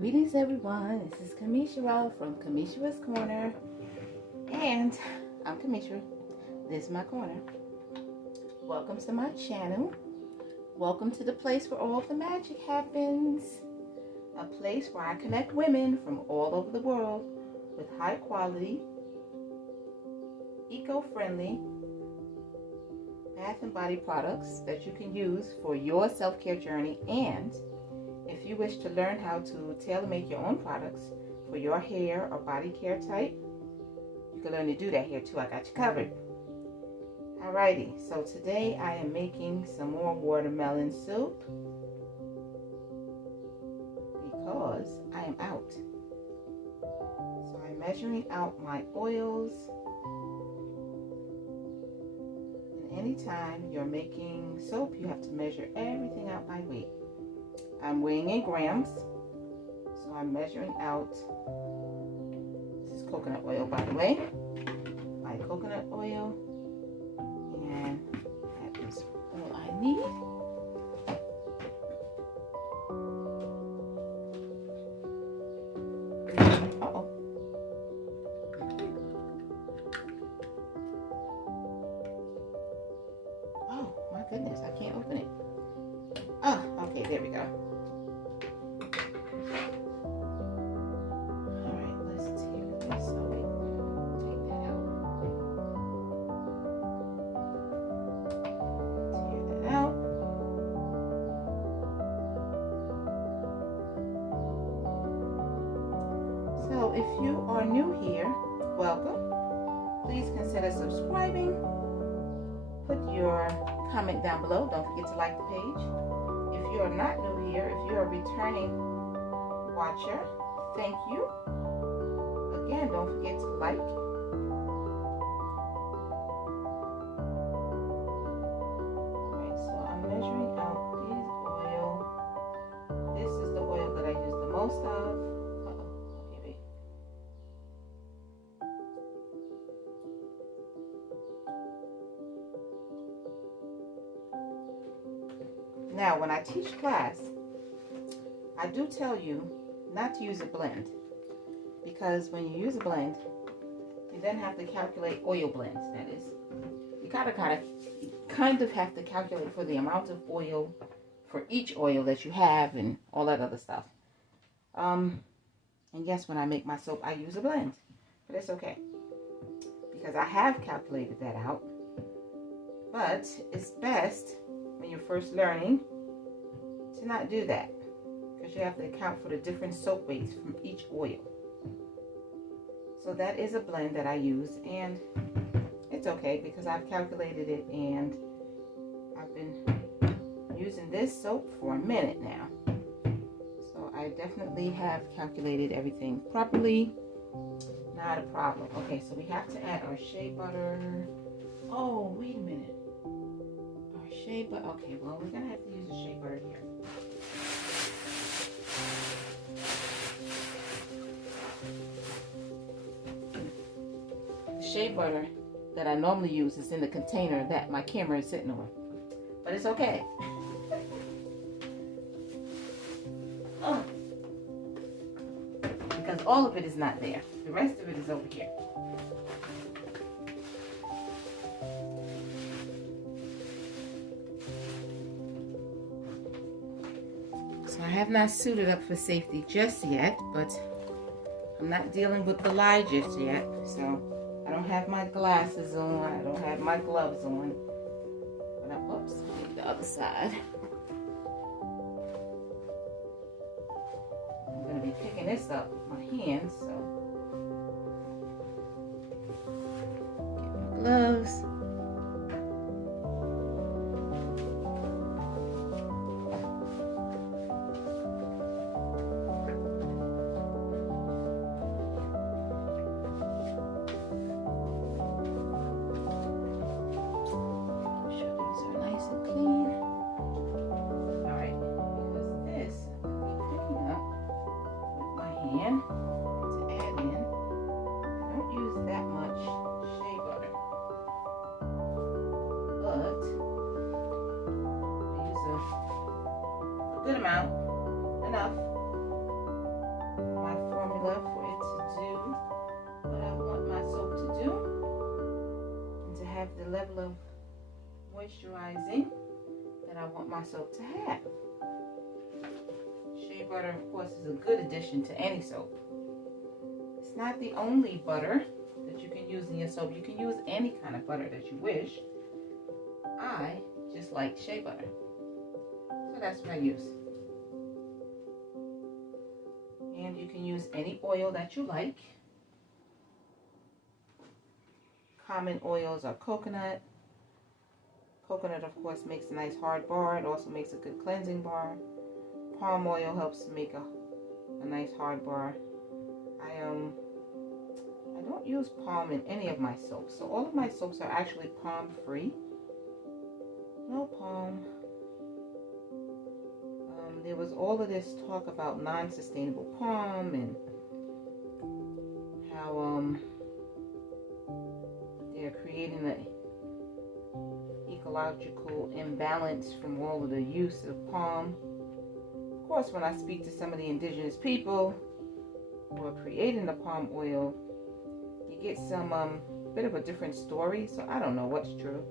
Greetings everyone, this is Kamishara from Kamishara's Corner, and I'm Kamishara, this is my corner. Welcome to my channel. Welcome to the place where all the magic happens. A place where I connect women from all over the world with high quality, eco-friendly bath and body products that you can use for your self-care journey. And if you wish to learn how to tailor-make your own products for your hair or body care type, you can learn to do that here too. I got you covered. Alrighty, so today I am making some more watermelon soup because I am out. So I'm measuring out my oils. And anytime you're making soap, you have to measure everything out by weight. I'm weighing in grams, so I'm measuring out, this is coconut oil by the way, my coconut oil, and that is all I need. Uh-oh. Oh my goodness, I can't open it. Oh, okay, there we go. So if you are new here, welcome. Please consider subscribing. Put your comment down below. Don't forget to like the page. If you are not new here, if you are a returning watcher, thank you. Again, don't forget to like. Alright, so I'm measuring out this oil. This is the oil that I use the most of. Now, when I teach class, I do tell you not to use a blend, because when you use a blend, you then have to calculate oil blends. That is, you kind of have to calculate for the amount of oil for each oil that you have and all that other stuff. And yes, when I make my soap, I use a blend, but it's okay because I have calculated that out. But it's best when you're first learning to not do that, because you have to account for the different soap weights from each oil. So that is a blend that I use, and it's okay because I've calculated it, and I've been using this soap for a minute now. So I definitely have calculated everything properly. Not a problem. Okay, so we have to add our shea butter. Oh, wait a minute. Shea butter. Okay, well, we're gonna have to use the shea butter here. The shea butter that I normally use is in the container that my camera is sitting on, but it's okay. Oh. Because all of it is not there. The rest of it is over here. I have not suited up for safety just yet, but I'm not dealing with the lie just yet. So I don't have my glasses on. I don't have my gloves on. But oops, the other side. I'm going to be picking this up with my hands, so get my gloves. To add in, I don't use that much shea butter, but I use a good amount, enough regular for it to do what I want my soap to do, and to have the level of moisturizing that I want my soap to have. Shea butter, of course, is a good addition to any soap. It's not the only butter that you can use in your soap. You can use any kind of butter that you wish. I just like shea butter, so that's what I use. And you can use any oil that you like. Common oils are coconut. Coconut, of course, makes a nice hard bar. It also makes a good cleansing bar. Palm oil helps to make a nice hard bar. I don't use palm in any of my soaps. So all of my soaps are actually palm free. No palm. There was all of this talk about non-sustainable palm and how they're creating an ecological imbalance from all of the use of palm. Of course, when I speak to some of the indigenous people who are creating the palm oil, you get some bit of a different story. So I don't know what's true,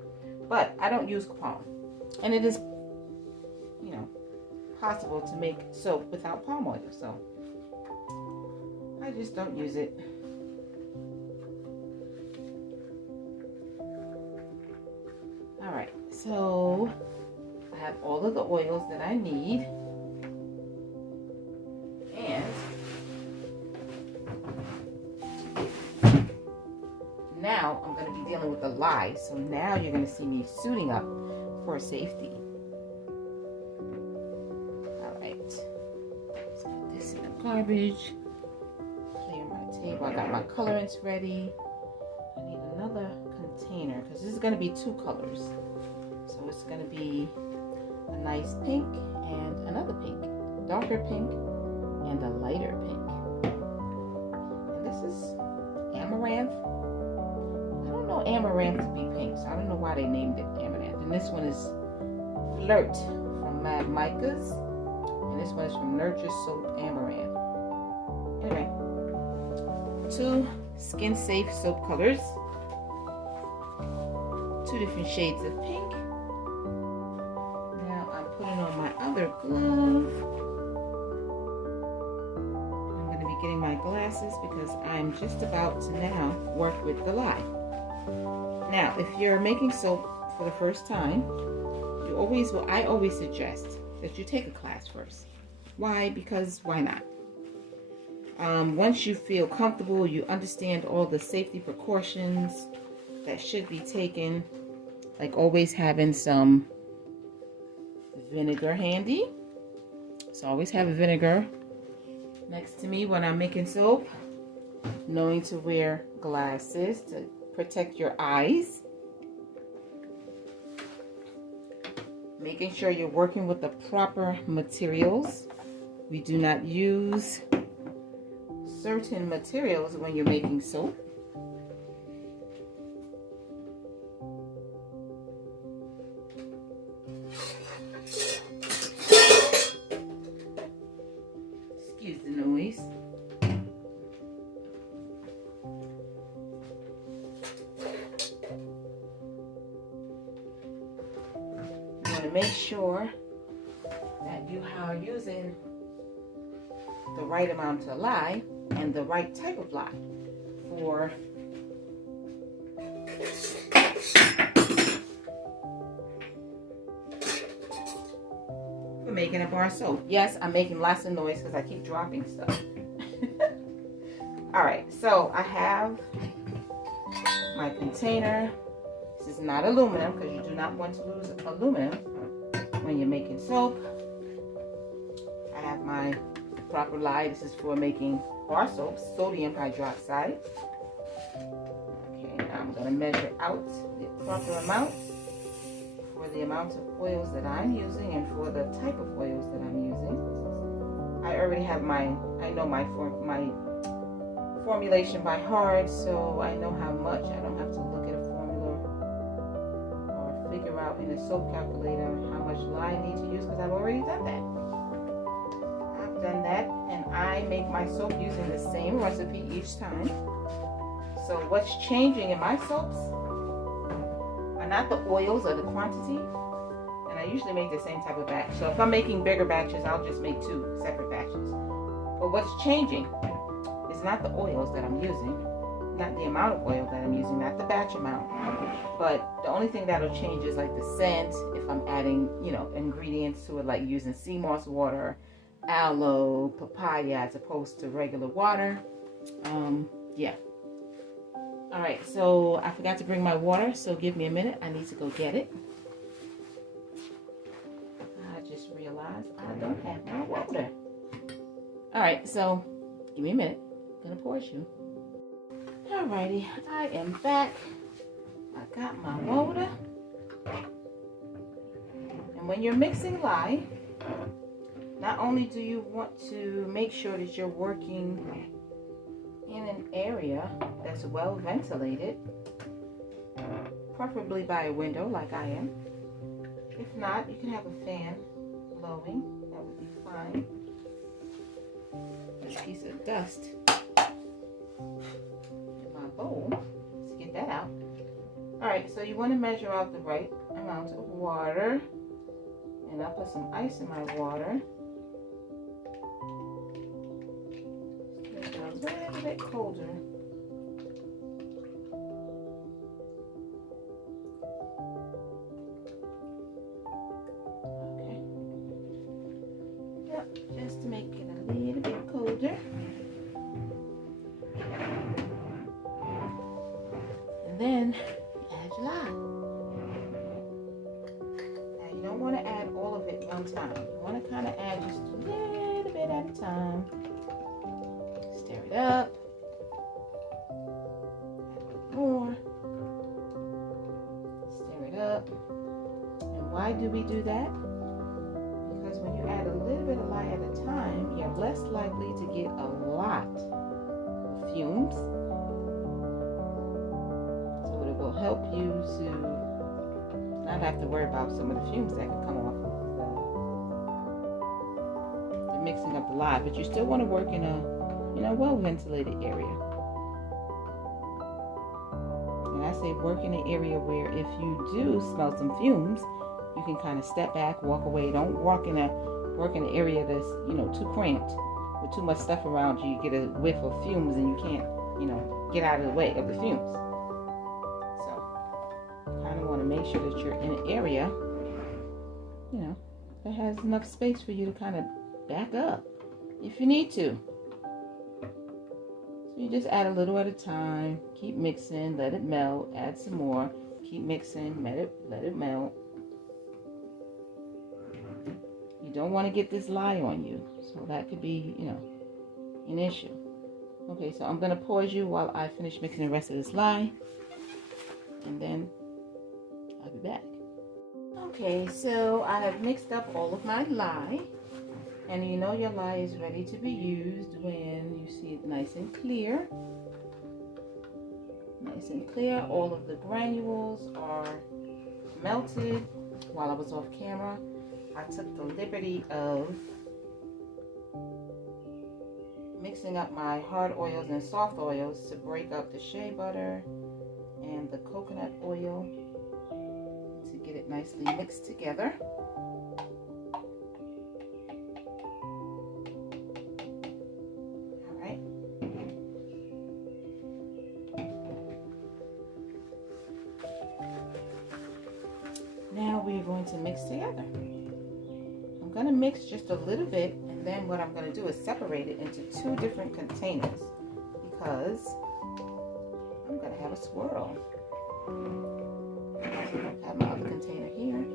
but I don't use palm, and it is, you know, possible to make soap without palm oil. So I just don't use it. All right, so I have all of the oils that I need. And now I'm going to be dealing with the lye. So now you're going to see me suiting up for safety. All right. Let's put this in the garbage. Clear my table. I got my colorants ready. I need another container because this is going to be 2 colors. So it's going to be a nice pink and another pink. Darker pink and a lighter pink. And this is amaranth. I don't know amaranth to be pink, so I don't know why they named it amaranth. And this one is Flirt from Mad Micas. And this one is from Nurture Soap Amaranth. Anyway, 2 skin safe soap colors. 2 different shades of pink. Now I'm putting on my other glove. I'm going to be getting my glasses because I'm just about to now work with the lye. Now, if you're making soap for the first time, I always suggest that you take a class first. Why? Because why not? Once you feel comfortable, you understand all the safety precautions that should be taken, like always having some vinegar handy. So always have a vinegar next to me when I'm making soap. Knowing to wear glasses to protect your eyes. Making sure you're working with the proper materials. We do not use certain materials when you're making soap. Excuse the noise. You want to make sure that you are using the right amount of lye and the right type of lye for making a bar soap. Yes, I'm making lots of noise because I keep dropping stuff. Alright, so I have my container. This is not aluminum because you do not want to lose aluminum when you're making soap. I have my proper lye. This is for making bar soap, sodium hydroxide. Okay, now I'm going to measure out the proper amount for the amount of oils that I'm using and for the type of oils that I'm using. I already have I know my formulation by heart, so I know how much. I don't have to look at a formula or figure out in a soap calculator how much lye I need to use because I've already done that. I've done that, and I make my soap using the same recipe each time. So what's changing in my soaps are not the oils or the quantity. And I usually make the same type of batch. So if I'm making bigger batches, I'll just make 2 separate batches. But what's changing is not the oils that I'm using, not the amount of oil that I'm using, not the batch amount, but the only thing that'll change is like the scent, if I'm adding, you know, ingredients to it, like using sea moss water, aloe, papaya, as opposed to regular water. Yeah. All right, so I forgot to bring my water, so give me a minute. I need to go get it. I just realized I don't have my water. All right, so give me a minute. I'm gonna pour you. Alrighty, I am back. I got my water. And when you're mixing lye, not only do you want to make sure that you're working in an area that's well ventilated, preferably by a window like I am. If not, you can have a fan blowing. That would be fine. This piece of dust in my bowl. Let's get that out. Alright, so you want to measure out the right amount of water. And I'll put some ice in my water. It's a little bit colder. Okay. Yep, just to make it a little bit colder. And then add your lye. Now you don't want to add all of it one time. You want to kind of add just a little bit at a time. Stir it up. Add more. Stir it up. And why do we do that? Because when you add a little bit of lye at a time, you're less likely to get a lot of fumes. So it will help you to not have to worry about some of the fumes that could come off of the mixing of the lye. But you still want to work in a well-ventilated area. And I say work in an area where if you do smell some fumes, you can kind of step back, walk away. Don't work in an area that's, too cramped with too much stuff around you. You get a whiff of fumes and you can't, get out of the way of the fumes. So, kind of want to make sure that you're in an area, that has enough space for you to kind of back up if you need to. So you just add a little at a time. Keep mixing, let it melt, add some more. Keep mixing, let it melt. You don't want to get this lye on you. So that could be, an issue. Okay, so I'm going to pause you while I finish mixing the rest of this lye. And then I'll be back. Okay, so I have mixed up all of my lye. And your lye is ready to be used when you see it nice and clear. Nice and clear. All of the granules are melted. While I was off camera, I took the liberty of mixing up my hard oils and soft oils to break up the shea butter and the coconut oil to get it nicely mixed together. Now we're going to mix together. I'm going to mix just a little bit, and then what I'm going to do is separate it into 2 different containers because I'm going to have a swirl. So I have my other container here.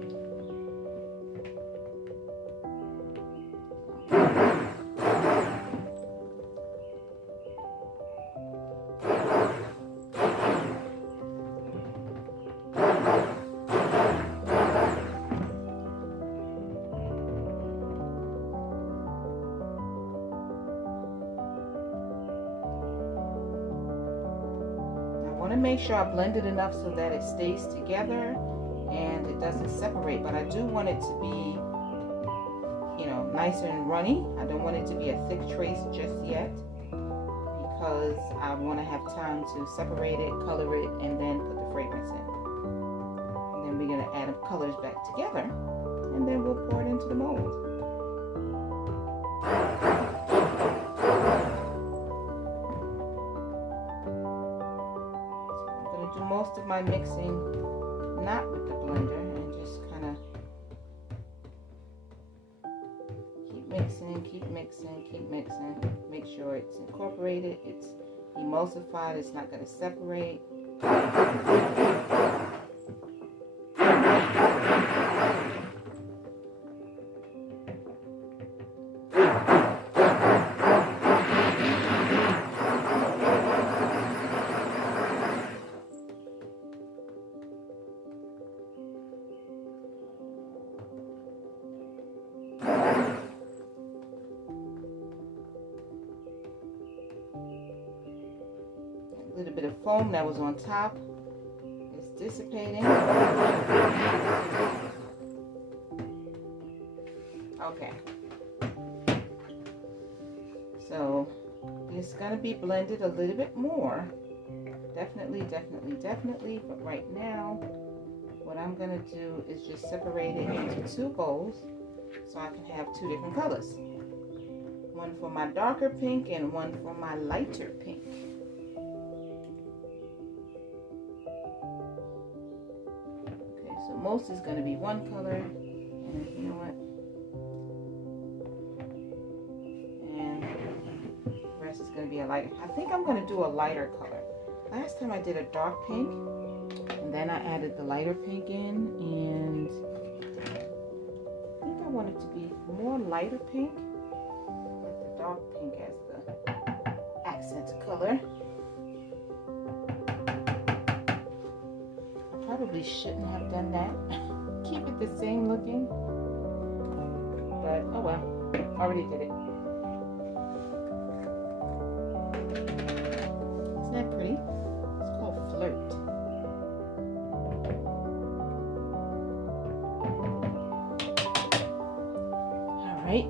Make sure I blend it enough so that it stays together and it doesn't separate, but I do want it to be, nice and runny. I don't want it to be a thick trace just yet, because I want to have time to separate it, color it, and then put the fragrance in. And then we're going to add the colors back together, and then we'll pour it into the mold. So I'm going to do most of my mixing not with the blender, and just kind of keep mixing, make sure it's incorporated, it's emulsified, it's not going to separate. A little bit of foam that was on top is dissipating. Okay. So it's going to be blended a little bit more. Definitely. But right now, what I'm going to do is just separate it into two bowls so I can have two different colors. One for my darker pink and one for my lighter pink. Most is going to be one color, and you know what, and the rest is going to be a lighter. I think I'm going to do a lighter color. Last time I did a dark pink, and then I added the lighter pink in, and I think I want it to be more lighter pink with the dark pink as the accent color. Probably shouldn't have done that. Keep it the same looking, but oh well, already did it. Isn't that pretty? It's called Flirt. All right,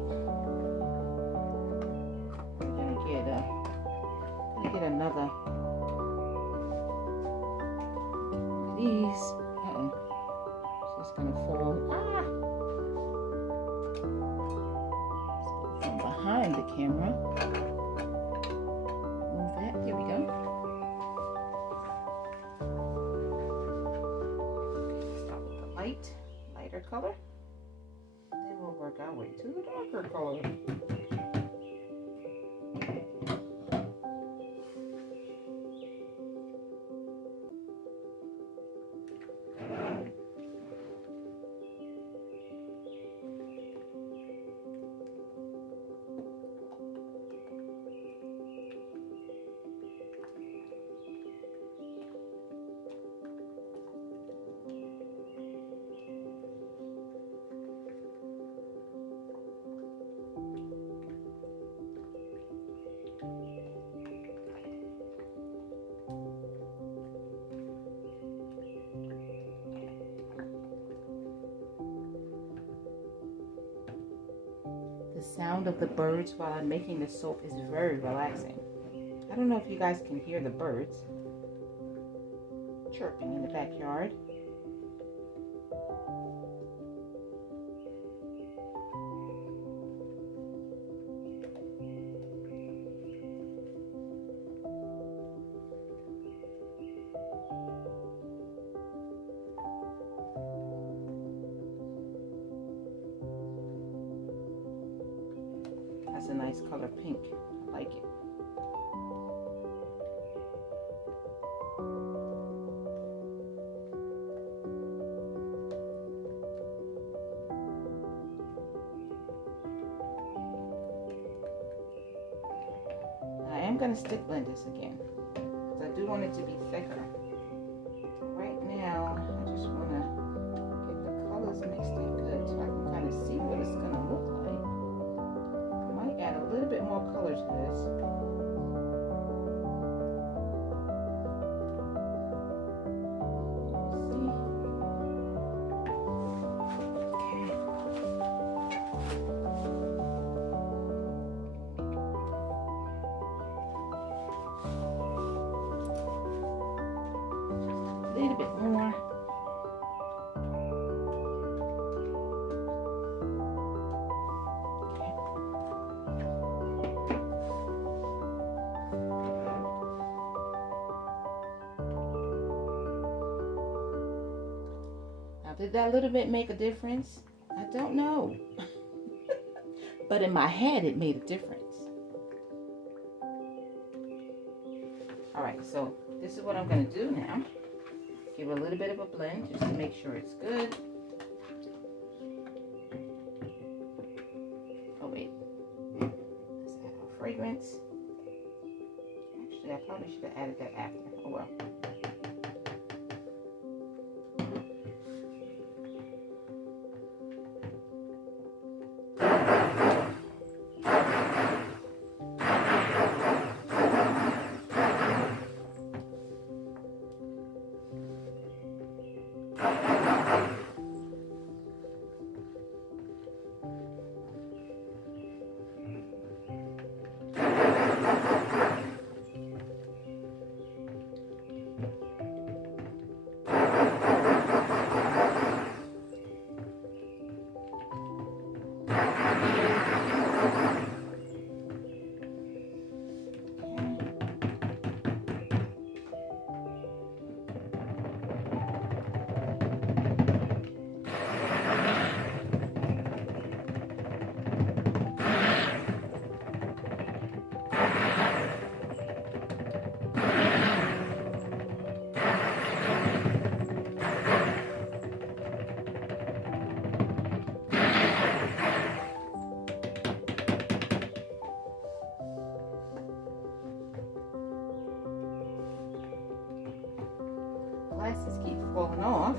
I'm gonna get another. These, it's just gonna fall from behind the camera. Move that. There we go. Start with the lighter color. Then we'll work our way to the darker color. The sound of the birds while I'm making the soap is very relaxing. I don't know if you guys can hear the birds chirping in the backyard. That's a nice color pink. I like it. I am going to stick blend this again because I do want it to be thicker. Right now, I just want to get the colors mixed in good so I can kind of see what it's going to look like. I might add a little bit more color to this. little bit more. Did that little bit make a difference? I don't know. But in my head, it made a difference. All right, so this is what I'm going to do now. Give it a little bit of a blend just to make sure it's good. Oh, wait. Let's add our fragrance. Actually, I probably should have added that after. Oh, well. Glasses keep falling off.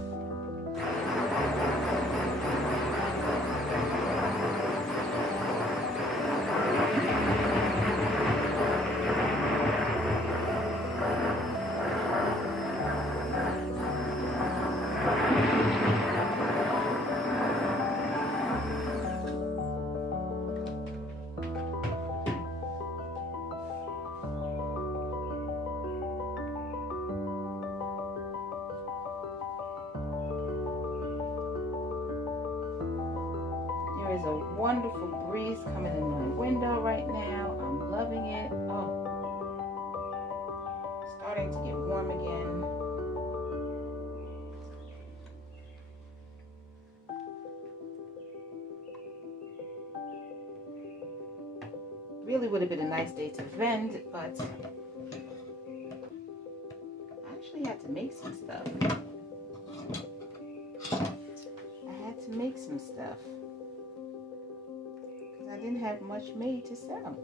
There's a wonderful breeze coming in my window right now. I'm loving it. Oh, starting to get warm again. Really would have been a nice day to vend, but I actually had to make some stuff. I didn't have much made to sell.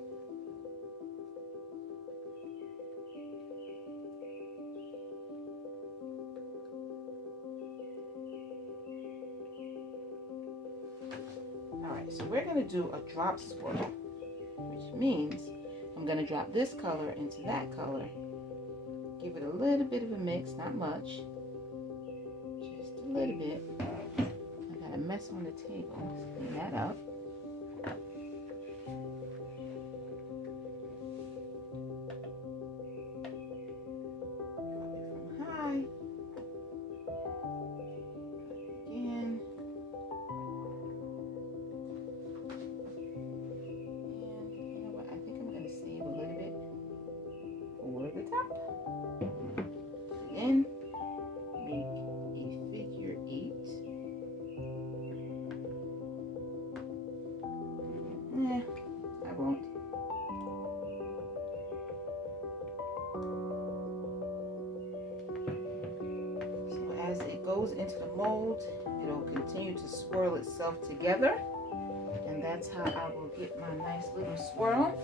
Alright, so we're going to do a drop swirl, which means I'm going to drop this color into that color, give it a little bit of a mix, not much, just a little bit. I got a mess on the table, let's clean that up. Goes into the mold, it'll continue to swirl itself together, and that's how I will get my nice little swirl.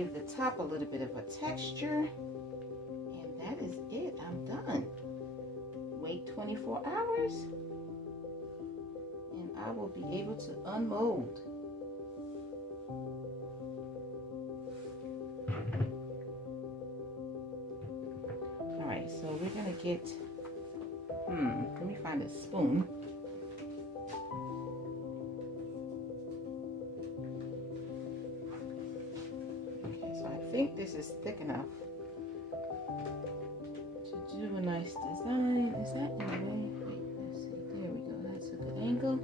give the top a little bit of a texture. And that is it. I'm done. Wait 24 hours and I will be able to unmold. Alright, so we're gonna get, let me find a spoon. Okay, so I think this is thick enough to do a nice design. Is that in the way? Wait, let's see. There we go. That's a good angle.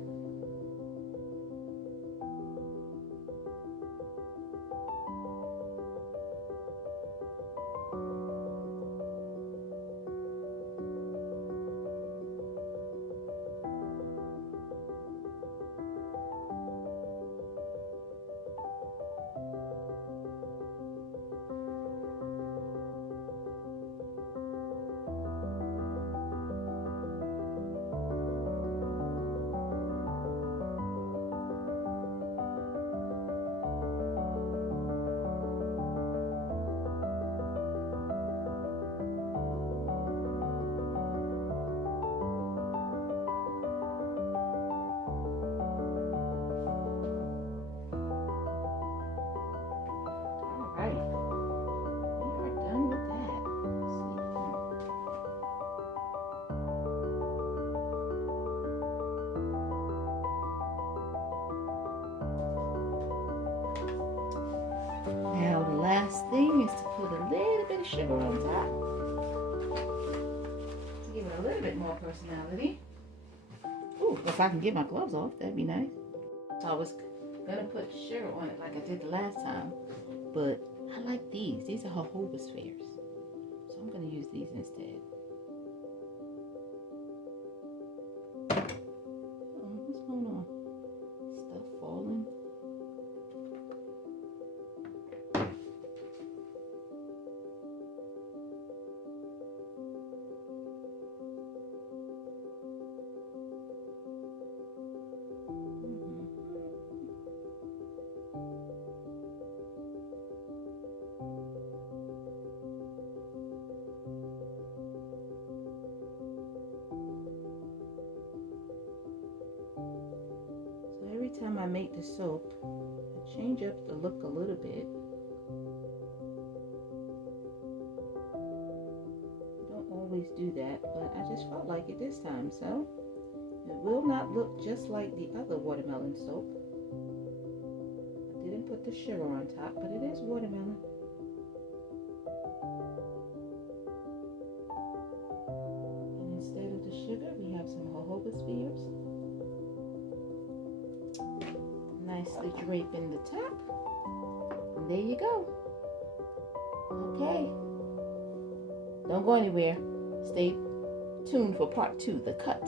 Now the last thing is to put a little bit of sugar on top to give it a little bit more personality. Ooh, if I can get my gloves off, that'd be nice. So I was gonna put sugar on it like I did the last time, but I like these. These are jojoba spheres, so I'm gonna use these instead. What's going on? Stuff falling. Every time I make the soap, I change up the look a little bit. I don't always do that, but I just felt like it this time, so it will not look just like the other watermelon soap. I didn't put the sugar on top, but it is watermelon. And instead of the sugar, we have some jojoba spheres. Nicely drape in the top. And there you go. Okay. Don't go anywhere. Stay tuned for part 2, the cut.